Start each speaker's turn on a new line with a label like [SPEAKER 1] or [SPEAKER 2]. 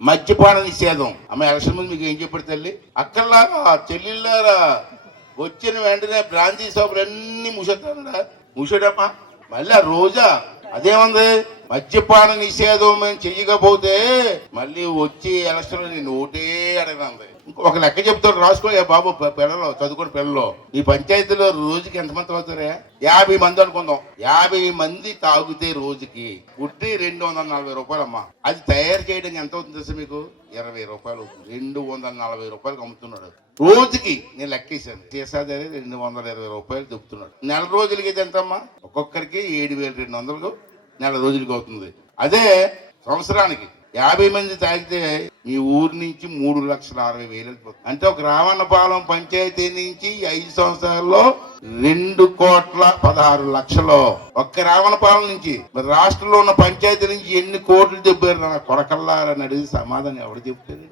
[SPEAKER 1] మద్యపాన నిషేధం. ఆమె ఎలక్షన్ ముందు మీకు ఏం చెప్పాడు తల్లి? అక్కర్లారా చెల్లెళ్ళారా? వచ్చిన వెంటనే బ్రాంచీ షాపులు అన్ని మూసేస్తాడా మూసాడమ్మా మళ్ళీ ఆ రోజా అదేముంది? మద్యపాన నిషేధం మేము చెయ్యకపోతే మళ్ళీ వచ్చి ఎలక్షన్ నేను ఓటే అడగనంది ఒక లెక్క చెప్తాడు రాసుకో. బాబు పిల్లలు చదువుకుని పిల్లలు ఈ పంచాయతీలో రోజుకి ఎంతమంది అవుతారే యాభై మంది అనుకుందాం. యాభై మంది తాగితే రోజుకి పుట్టి రెండు వందల నలభై రూపాయలమ్మా. అది తయారు చేయడానికి ఎంత అవుతుంది సార్ మీకు? ఇరవై రూపాయలు అవుతుంది. రెండు వందల నలభై రూపాయలకు అమ్ముతున్నాడు. రోజుకి నేను లెక్కేశాను. చేసాదే రెండు వందల ఇరవై రూపాయలు చెప్తున్నాడు. నెల రోజులకి ఇది ఎంతమ్మా? ఒక్కొక్కరికి ఏడు వేల రెండు వందలకు నెల రోజులకి అవుతుంది. అదే సంవత్సరానికి యాభై మంది తాగితే మీ ఊరు నుంచి మూడు లక్షల అరవై వేలు వెళ్ళిపోతుంది అంటే ఒక రావణపాలెం పంచాయతీ నుంచి ఐదు సంవత్సరాల్లో రెండు కోట్ల పదహారు లక్షలు. ఒక్క రావణపాలెం నుంచి మరి రాష్ట్రంలో ఉన్న పంచాయతీ నుంచి ఎన్ని కోట్లు దెబ్బారు నా కొరకల్లారని అడిగి సమాధానం ఎవరు చెప్తారు?